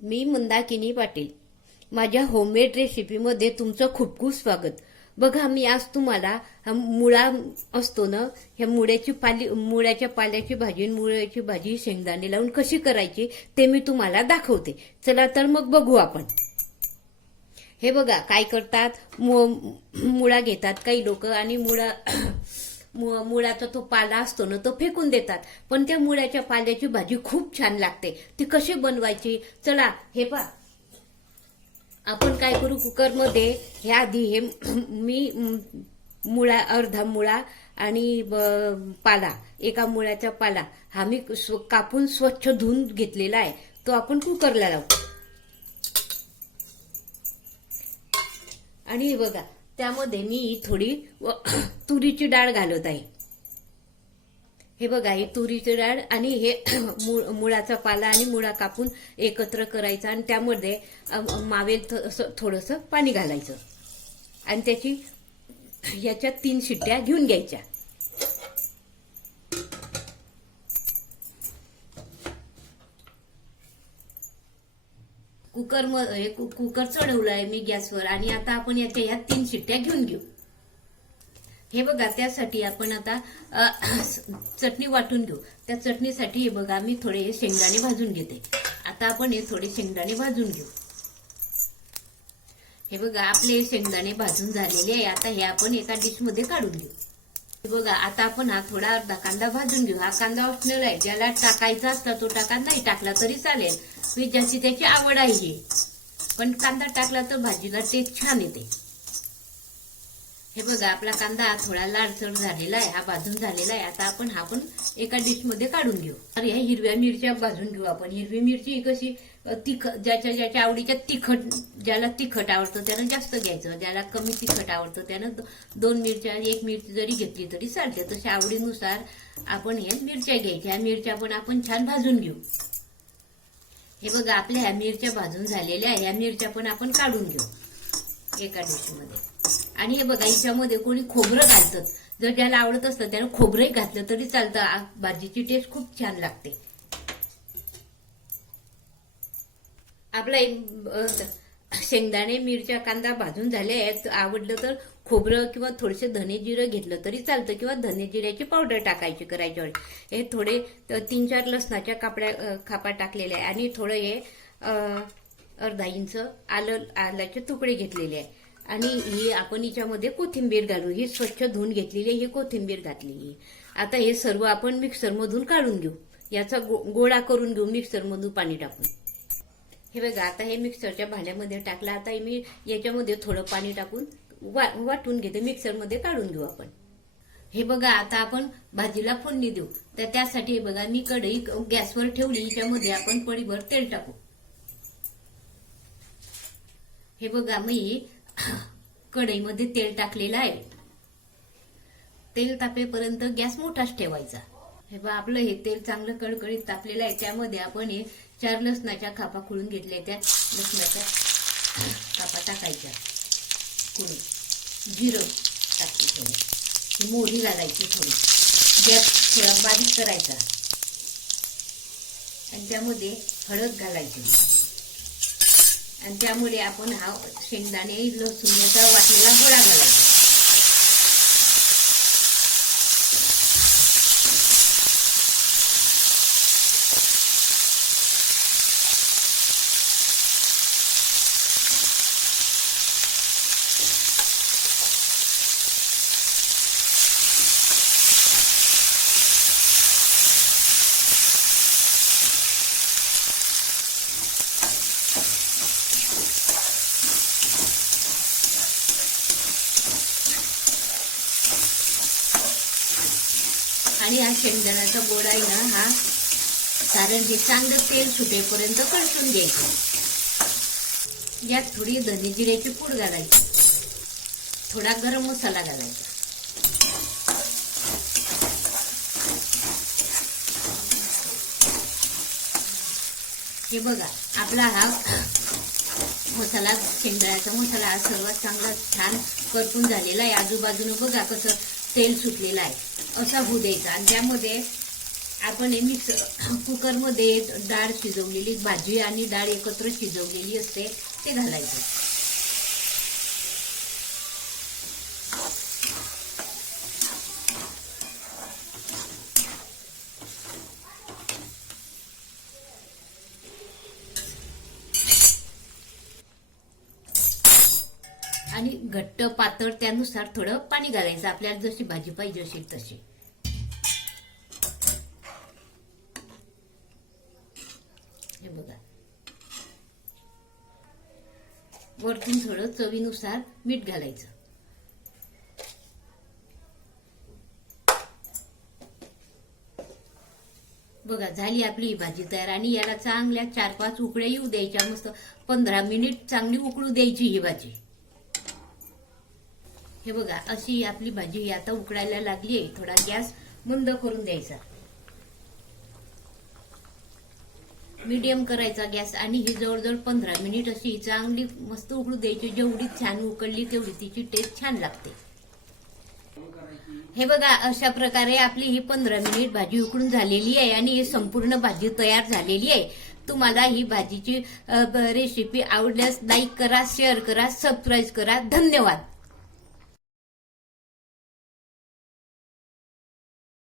मी मंदाकिनी पाटील. माझ्या होममेड रेसिपीमध्ये तुमचं खूप खूप स्वागत. बघा, मी आज तुम्हाला मुळा असतो ना, ह्या मुळ्याच्या पाल्याची भाजी, मुळ्याची भाजी शेंगदाणे लावून कशी करायची ते मी तुम्हाला दाखवते. चला तर मग बघू आपण. हे बघा काय करतात, मुळा घेतात काही लोक आणि मुळाचा तो पाला असतो ना तो फेकून देतात. पण त्या मुळ्याच्या पाल्याची भाजी खूप छान लागते. ती कशी बनवायची, चला हे पहा. आपण काय करू, कुकरमध्ये हे आधी हे मी अर्धा मुळा आणि पाला, एका मुळ्याचा पाला हा मी कापून स्वच्छ धुवून घेतलेला आहे, तो आपण कुकरला लावू. आणि बघा त्यामध्ये मी थोडी तुरीची डाळ घालत आहे. हे बघा, ही तुरीची डाळ आणि हे मुळाचा पाला आणि मुळा कापून एकत्र करायचा आणि त्यामध्ये मावेल थोडंसं पाणी घालायचं आणि याच्या 3 शिट्ट्या घेऊन घ्यायच्या. कुकर चढवलं आहे मी गॅसवर आणि आता आपण ह्या 3 शिट्ट्या घेऊन घेऊ. हे बघा, त्यासाठी आपण आता चटणी वाटून घेऊ. त्या चटणीसाठी हे बघा मी थोडे शेंगदाणे भाजून घेते. आता आपण हे थोडे शेंगदाणे भाजून घेऊ. हे बघा, आपले शेंगदाणे भाजून झालेले आहे. आता हे आपण एका डिश मध्ये काढून घेऊ. हे बघा, आता आपण थोडा अर्धा कांदा भाजून घेऊ. हा कांदा ऑप्शनल आहे, ज्याला टाकायचा असला तो टाका, नाही टाकला तरी चालेल. ज्याची त्याची आवड आहे, पण कांदा टाकला तर भाजीला टेस्ट छान येते. हे बघा, आपला कांदा थोडा लालसर झालेला आहे, हा भाजून झालेला आहे. आता आपण एका डिश मध्ये काढून घेऊ. तर ह्या हिरव्या मिरच्या भाजून घेऊ आपण. हिरवी मिरची कशी ज्याच्या आवडीच्या तिखट, ज्याला तिखट आवडतं त्यानं जास्त घ्यायचं, ज्याला कमी तिखट आवडतं त्यानं 2 मिरच्या, 1 मिरची जरी घेतली तरी चालते. तशा आवडीनुसार आपण ह्या मिरच्या घ्यायच्या. ह्या मिरच्या पण आपण छान भाजून घेऊ. हे बघा, आपल्या ह्या मिरच्या भाजून झालेल्या आहे. ह्या मिरच्या पण आपण काढून घेऊ एका डिशमध्ये. आणि हे बघा, हिच्यामध्ये कोणी खोबरं घालतं, जर ज्याला आवडत असतं त्यानं खोबरंही घातलं तरी चालतं. भाजीची टेस्ट खूप छान लागते. आपला शेंगदाणे, मिरच्या, कांदा भाजून झाले आहेत. आवडलं तर खोबरं किंवा थोडेसे धने जिरं घेतलं तरी चालतं, किंवा धने जिऱ्याची पावडर टाकायची करायच्या वेळी. हे थोडे 3-4 लसणाच्या खापा टाकलेल्या आहे आणि थोडं हे अर्धा इंच आल्याचे तुकडे घेतलेले आहे. आणि ही आपण हिच्यामध्ये कोथिंबीर घालू. ही स्वच्छ धुवून घेतलेली ही कोथिंबीर घातलेली. आता हे सर्व आपण मिक्सरमधून काढून घेऊ. याचा गोळा करून घेऊ मिक्सरमधून पाणी टाकून. हे बघा, आता हे मिक्सरच्या भांड्यामध्ये टाकलं. आता मी याच्यामध्ये थोडं पाणी टाकून वाटून घेते, मिक्सरमध्ये काढून घेऊ आपण. हे बघा, आता आपण भाजीला फोडणी देऊ. तर त्यासाठी हे बघा, मी कढई गॅसवर ठेवली. याच्यामध्ये आपण पळीभर तेल टाकू. हे बघा, मी कढईमध्ये तेल टाकलेलं आहे. तेल तापेपर्यंत गॅस मोठाच ठेवायचा. हे बघा, आपलं हे तेल चांगलं कडकडीत तापलेलं आहे. त्यामध्ये आपण 4 लसणाच्या खापा खोळून घेतल्या. त्या लसणाच्या खापा टाकायच्या. जिरं टाकली, थोडी मोहरी घालायची, थोडी गॅस थोडा बारीक करायचा आणि त्यामध्ये हळद घालायची. आणि त्यामुळे आपण हा शेंगदाणे, लसूण याचा वाटलेला गोळा घालायचा. आणि हा शेंगदाण्याचा गोळा आहे ना, हा सारण हे चांगलं तेल सुटेपर्यंत परतून घ्यायचं. यात थोडी धने जिऱ्याची पूड घालायची, थोडा गरम मसाला घालायचा. हे बघा, आपला हा मसाला, शेंगदाण्याचा मसाला हा सर्वात चांगला छान परतून झालेला आहे. आजूबाजूने बघा कसं तेल सुटलेलं आहे, असा होऊ द्यायचा. आणि त्यामध्ये आपण हे कुकरमध्ये डाळ शिजवलेली, भाजी आणि डाळ एकत्र शिजवलेली असते ते घालायचं. आणि घट्ट पातळ त्यानुसार थोडं पाणी घालायचं, आपल्याला जशी भाजी पाहिजे असेल तशी. हे बघा, वरतून थोडं चवीनुसार मीठ घालायचं. बघा, झाली आपली ही भाजी तयार. आणि याला चांगल्या 4-5 उकळ्या येऊ द्यायच्या. मस्त 15 मिनिट चांगली उकळू द्यायची ही भाजी. हे बघा, अशी आपली भाजी आता उकळायला लागली आहे. थोडा गॅस मंद करून द्यायचा, मीडियम करायचा गॅस. आणि ही जवळजवळ 15 मिनिट अशी चांगली मस्त उकळू द्यायची. जेवढी छान उकळली तेवढी तिची टेस्ट छान लागते. हे बघा, अशा प्रकारे आपली ही 15 मिनिट भाजी उकळून झालेली आहे आणि ही संपूर्ण भाजी तयार झालेली आहे. तुम्हाला ही भाजीची रेसिपी आवडल्यास लाईक करा, शेअर करा, सबस्क्राईब करा. धन्यवाद.